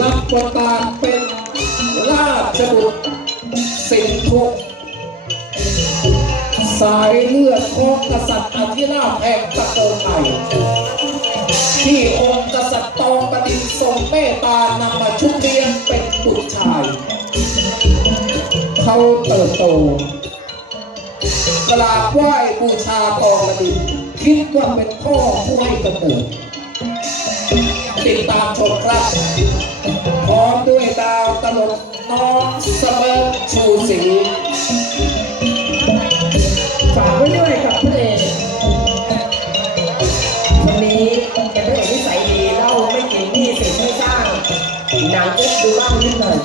รับบทบาทเป็นราชบุตรสิงห์ทุกสายเลือดของกษัตริย์อธิราชแห่งตะโกไทยที่องค์กษัตริย์ตองประดิษฐ์ทรงเมตตานำมาชุบเลี้ยงเป็นบุตรชาย เขาเติบโตกราบไหว้บูชาตองประดิษฐ์คิดว่าเป็นพ่อผู้ให้กำเนิดติดตามชมครับ น้องเสมอชูศรีฝากไว้ด้วยกับพระเอกคนนี้เป็นพระเอกที่ใส่ดีเล่าไม่กินหนี่สินไม่สร้างหนังก็ดูบ้างนิดหน่อย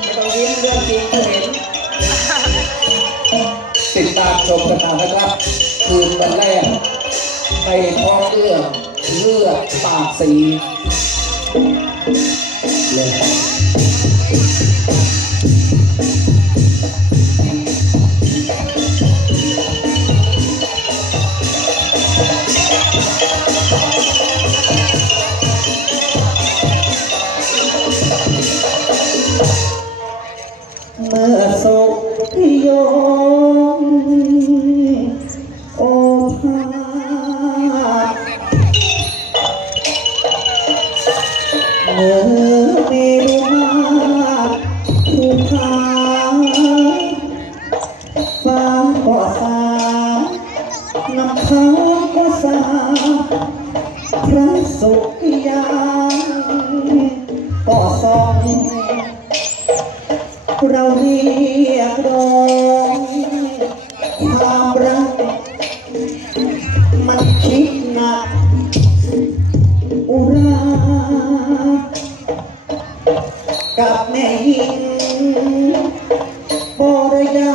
ไม่ต้องยิ้มเรื่องจริงก็เห็นติดตามชมกันมานะครับ คืนวันแรกในท้องเรื่องเลือดปากสี เเมื่อเมรุมาภูพาฟ้าก็สาน้ำค้างก็สาพระสุขยาก็ส่อง กับแม่หิงบรยา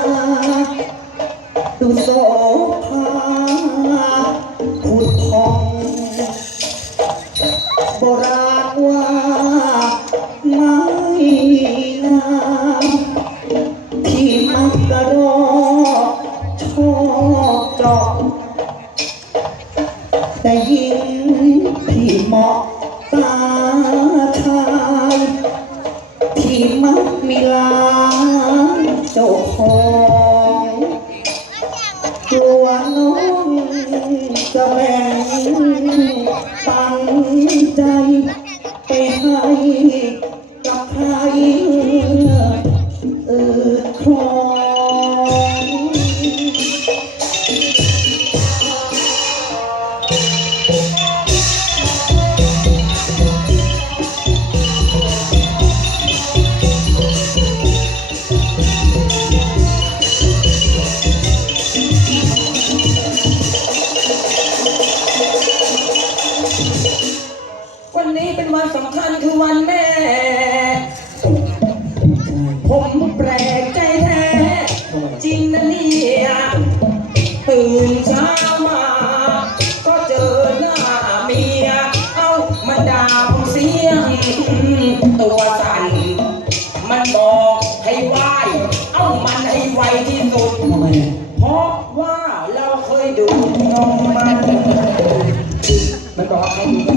ดูโสภาผุดพองโบราณว่าไม่นาที่มักกะรอชอบจอกแต่ยิ่งที่เหมาะตาชา มักมีลายเจ้าของกลัวน้องจะแบ่งปันใจ คือวันแม่ ผมแปลกใจแท้ จริงนะเนี่ยตื่นเช้ามา ก็เจอหน้าเมีย เอ้ามันด่าผมเสียง ตัวสั่น มันบอกให้ไหวเอ้ามันให้ไวที่สุด เพราะว่าเราเคยดูนมมัน มันบอกให้